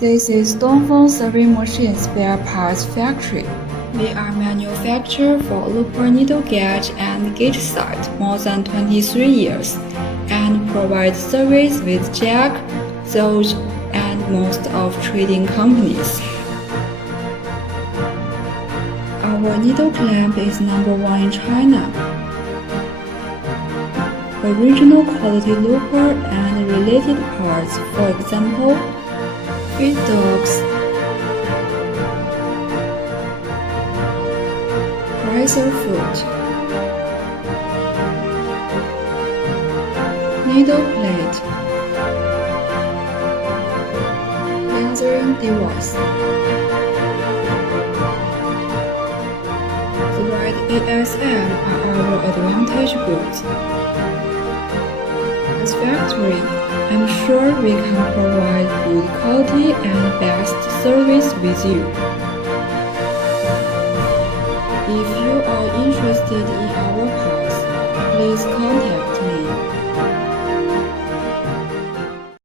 This is Dongfeng Sewing Machine Spare Parts Factory. We are manufactured for local needle gauge and gauge site more than 23 years and provide service with Jack, Zoj, and most of trading companies. Our needle clamp is #1 in China. Original quality local and related parts, for example, feed dogs, ricer foot, needle plate, lasering device. The red ASL are our advantage goods. As factory, I'm sure we can provide good quality and best service with you. If you are interested in our parts, please contact